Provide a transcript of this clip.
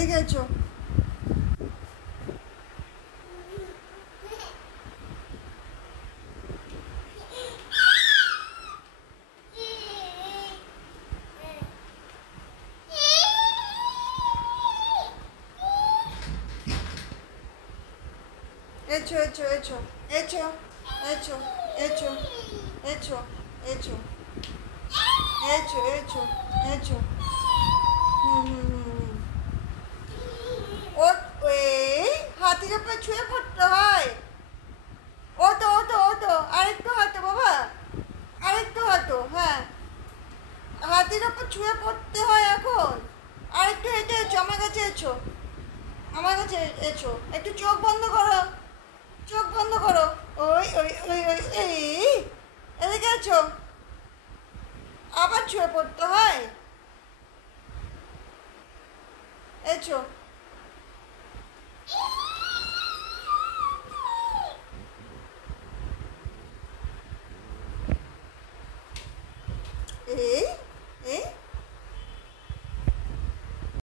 এদিকে এসো। এসো এসো এসো এসো এসো এসো এসো এসো এসো এসো এসো। হুম হুম হুম হুম। ও এই হাতির উপর ছুঁয়ে পড়তে হয়। ও তো ও তো ও তো আরেকটু হাঁটো বাবা, আরেকটু হাঁটো। হ্যাঁ, হাতির উপর ছুঁয়ে পড়তে হয় এখন। আরেকটু হেঁটে এসো, আমার কাছে এসো, আমার কাছে এসো। একটু চোখ বন্ধ করো, চোখ বন্ধ করো। ওই ওই ওই ওই এই এদিকে আছো, আবার ছুঁয়ে পড়তে হয়। এসো। এই